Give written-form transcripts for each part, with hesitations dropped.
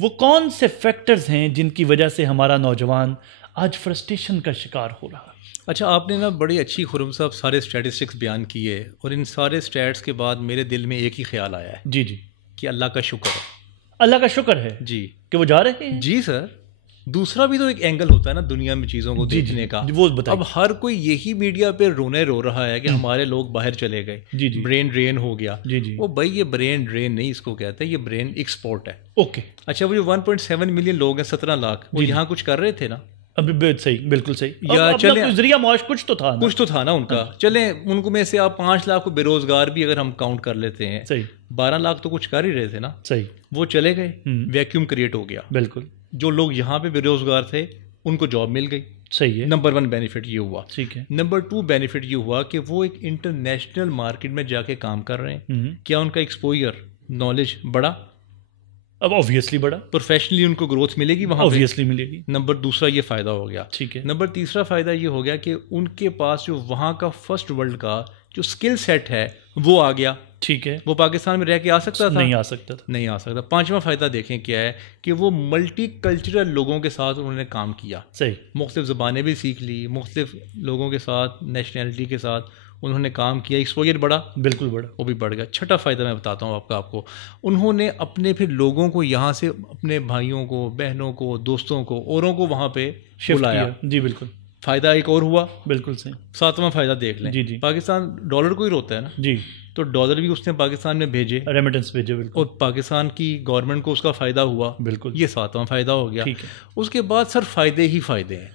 وہ کون سے فیکٹرز ہیں جن کی وجہ سے ہمارا نوجوان آج فرسٹریشن کا شکار ہو رہا ہے؟ اچھا، آپ نے نا بڑی اچھی خرم صاحب سارے اسٹیٹسٹکس بیان کیے، اور ان سارے اسٹیٹس کے بعد میرے دل میں ایک ہی خیال آیا ہے جی جی، کہ اللہ کا شکر ہے، اللہ کا شکر ہے جی کہ وہ جا رہے ہیں. جی سر. دوسرا بھی تو ایک اینگل ہوتا ہے نا دنیا میں چیزوں کو دیکھنے کا. وہ بتائیں. اب ہر کوئی یہی میڈیا پہ رو رہا ہے کہ ہمارے لوگ باہر چلے گئے، جی جی، برین ڈرین ہو گیا. جی جی، وہ بھائی یہ برین ڈرین نہیں اس کو کہتے، یہ برین ایکسپورٹ ہے. اوکے. اچھا، وہ جو 1.7 ملین لوگ ہیں، 17 لاکھ، وہ یہاں کچھ کر رہے تھے نا. ابھی صحیح، بالکل صحیح. یا چلیں ذریعہ معاش کچھ تو تھا نا ان کا. چلیں ان کو میں سے آپ 5 لاکھ کو بے روزگار بھی اگر ہم کاؤنٹ کر لیتے ہیں، صحیح 12 لاکھ تو کچھ کر ہی رہے تھے نا. صحیح. وہ چلے گئے، ویکیوم کریٹ ہو گیا. بالکل. جو لوگ یہاں پہ بے روزگار تھے ان کو جاب مل گئی. صحیح ہے. نمبر 1 بینیفٹ یہ ہوا. ٹھیک ہے. نمبر 2 بینیفٹ یہ ہوا کہ وہ ایک انٹرنیشنل مارکیٹ میں جا کے کام کر رہے ہیں. کیا ان کا ایکسپوئر نالج بڑا؟ اب آبویسلی بڑا. پروفیشنلی ان کو گروتھ ملے گی وہاں، آبویسلی ملے گی. نمبر دوسرا یہ فائدہ ہو گیا. ٹھیک ہے. نمبر تیسرا فائدہ یہ ہو گیا کہ ان کے پاس جو وہاں کا فرسٹ ورلڈ کا جو اسکل سیٹ ہے وہ آ گیا. ٹھیک ہے. وہ پاکستان میں رہ کے آ سکتا تھا؟ نہیں آ سکتا تھا. نہیں آ سکتا. 5واں فائدہ دیکھیں کیا ہے کہ وہ ملٹی کلچرل لوگوں کے ساتھ انہوں نے کام کیا. صحیح. مختلف زبانیں بھی سیکھ لی، مختلف لوگوں کے ساتھ، نیشنلٹی کے ساتھ انہوں نے کام کیا. ایکسپوجر بڑا، بالکل بڑا، وہ بھی بڑھ گیا. چھٹا فائدہ میں بتاتا ہوں آپ کو، انہوں نے اپنے پھر لوگوں کو یہاں سے، اپنے بھائیوں کو، بہنوں کو، دوستوں کو، اوروں کو وہاں پہ بلایا. جی بالکل. فائدہ ایک اور ہوا. بالکل صحیح. 7واں فائدہ دیکھ لیں. جی جی. پاکستان ڈالر کو ہی روتا ہے نا. جی. تو ڈالر بھی اس نے پاکستان میں بھیجے، ریمیٹنس بھیجے. بالکل. اور پاکستان کی گورنمنٹ کو اس کا فائدہ ہوا. بالکل. یہ 7واں فائدہ ہو گیا. ٹھیک ہے. اس کے بعد سر فائدے ہی فائدے ہیں.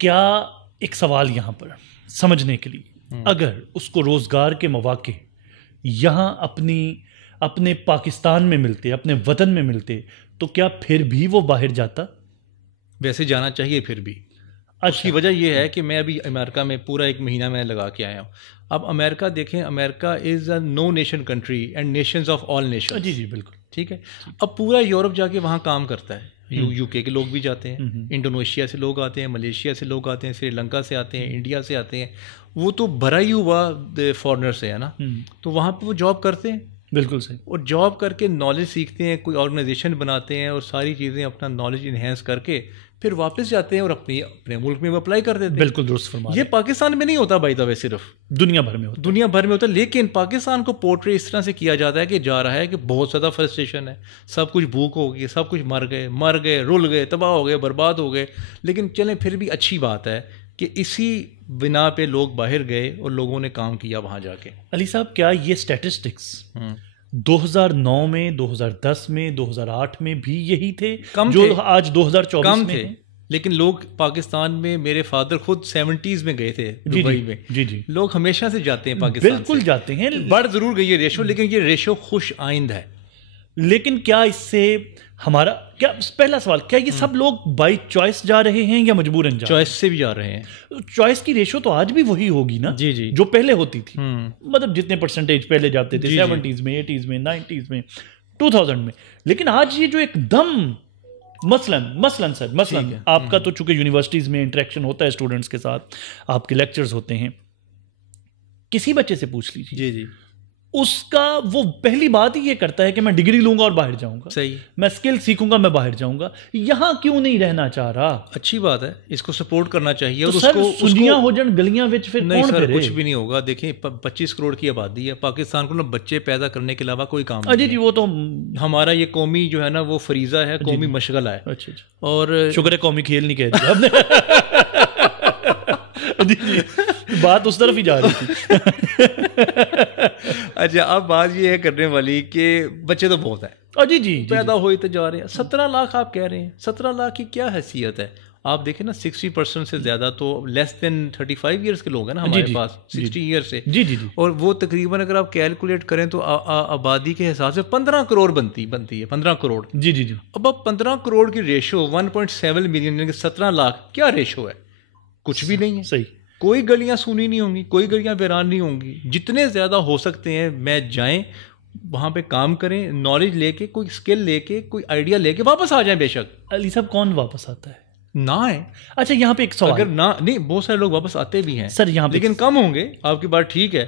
کیا ایک سوال یہاں پر سمجھنے کے لیے، اگر اس کو روزگار کے مواقع یہاں اپنے پاکستان میں ملتے، اپنے وطن میں ملتے، تو کیا پھر بھی وہ باہر جاتا؟ ویسے جانا چاہیے پھر بھی. اس کی وجہ یہ ہے کہ میں ابھی امریکہ میں پورا 1 مہینہ میں لگا کے آیا ہوں. اب امریکہ دیکھیں، America is a no nation country and nations of all nation. جی جی بالکل. ٹھیک ہے. اب پورا یورپ جا کے وہاں کام کرتا ہے. یو کے لوگ بھی جاتے ہیں، انڈونیشیا سے لوگ آتے ہیں، ملیشیا سے لوگ آتے ہیں، سری لنکا سے آتے ہیں، انڈیا سے آتے ہیں. وہ تو بھرا ہی ہوا فارنر سے ہے نا. تو وہاں پہ وہ جاب کرتے ہیں. بالکل صحیح. اور جاب کر کے نالج سیکھتے ہیں، کوئی آرگنائزیشن بناتے ہیں، اور ساری چیزیں اپنا نالج انہینس کر کے پھر واپس جاتے ہیں اور اپنے ملک میں وہ اپلائی کر دیتے ہیں. بالکل درست فرمایا. یہ پاکستان میں نہیں ہوتا بائی دا وے، صرف دنیا بھر میں ہوتا ہے. دنیا بھر میں ہوتا ہے. لیکن پاکستان کو پورٹری اس طرح سے کیا جاتا ہے کہ جا رہا ہے کہ بہت زیادہ فرسٹریشن ہے، سب کچھ بھوک ہوگی، سب کچھ مر گئے، رل گئے، تباہ ہو گئے، برباد ہو گئے. لیکن چلیں پھر بھی اچھی بات ہے کہ اسی بنا پہ لوگ باہر گئے اور لوگوں نے کام کیا وہاں جا کے. علی صاحب، کیا یہ اسٹیٹسٹکس 2009 میں، 2010 میں، 2008 میں بھی یہی تھے جو آج 2024 میں ہیں؟ لیکن لوگ پاکستان میں، میرے فادر خود 70s میں گئے تھے دبئی میں. جی جی. لوگ ہمیشہ سے جاتے ہیں پاکستان. بالکل جاتے ہیں. بڑھ ضرور گئی ہے ریشو، لیکن یہ ریشو خوش آئند ہے. لیکن کیا اس سے ہمارا، کیا پہلا سوال، کیا یہ سب لوگ بائی چوائس جا رہے ہیں یا مجبوراً جا رہے ہیں؟ چوائس سے بھی جا رہے ہیں. چوائس کی ریشو تو آج بھی وہی ہوگی نا. جی جی. جو پہلے ہوتی تھی. مطلب جتنے پرسنٹیج پہلے جاتے تھے 70s میں، 80s میں، 90s میں، 2000 میں. لیکن آج یہ جو ایک دم مثلاً آپ کا تو چونکہ یونیورسٹیز میں انٹریکشن ہوتا ہے اسٹوڈنٹس کے ساتھ، آپ کے لیکچرز ہوتے ہیں، کسی بچے سے پوچھ لیجیے. جی جی. اس کا وہ پہلی بات ہی یہ کرتا ہے کہ میں ڈگری لوں گا اور باہر جاؤں گا. صحیح. میں اسکل سیکھوں گا، میں باہر جاؤں گا. یہاں کیوں نہیں رہنا چاہ رہا؟ اچھی بات ہے، اس کو سپورٹ کرنا چاہیے. اور سر سنیاں ہو جان گلیاں وچ پھر نہیں سر، کچھ بھی نہیں ہوگا. دیکھیں 25 کروڑ کی آبادی ہے پاکستان کو نا، بچے پیدا کرنے کے علاوہ کوئی کام نہیں. جی جی. وہ تو ہمارا یہ قومی جو ہے نا وہ فریضہ ہے، قومی مشغلہ ہے. اچھا. اور شکر ہے قومی کھیل نہیں کہہ دیا آپ نے. بات اس طرف ہی جا رہی تھی. اچھا، اب بات یہ ہے کرنے والی کہ بچے تو بہت ہیں. جی جی. پیدا ہوئے تو جا رہے ہیں. 17 لاکھ آپ کہہ رہے ہیں. 17 لاکھ کی کیا حیثیت ہے؟ آپ دیکھیں نا 60% سے زیادہ تو لیس دین 35 ایئرس کے لوگ ہیں نا ہمارے پاس، 60 ایئر سے. جی جی. اور وہ تقریباً اگر آپ کیلکولیٹ کریں تو آبادی کے حساب سے 15 کروڑ بنتی ہے. 15 کروڑ. جی جی. اب 15 کروڑ کی ریشو 1.7 ملین یعنی کہ 17 لاکھ کیا ریشو ہے؟ کچھ بھی نہیں ہے. صحیح. کوئی گلیاں سونی نہیں ہوں گی، کوئی گلیاں ویران نہیں ہوں گی. جتنے زیادہ ہو سکتے ہیں میں جائیں وہاں پہ کام کریں، نالج لے کے، کوئی اسکل لے کے، کوئی آئیڈیا لے کے واپس آ جائیں. بے شک. علی صاحب کون واپس آتا ہے؟ نہ ہے. اچھا یہاں پہ ایک سوال، اگر نہ نہیں، بہت سارے لوگ واپس آتے بھی ہیں سر یہاں پہ، لیکن کم ہوں گے. آپ کی بات ٹھیک ہے.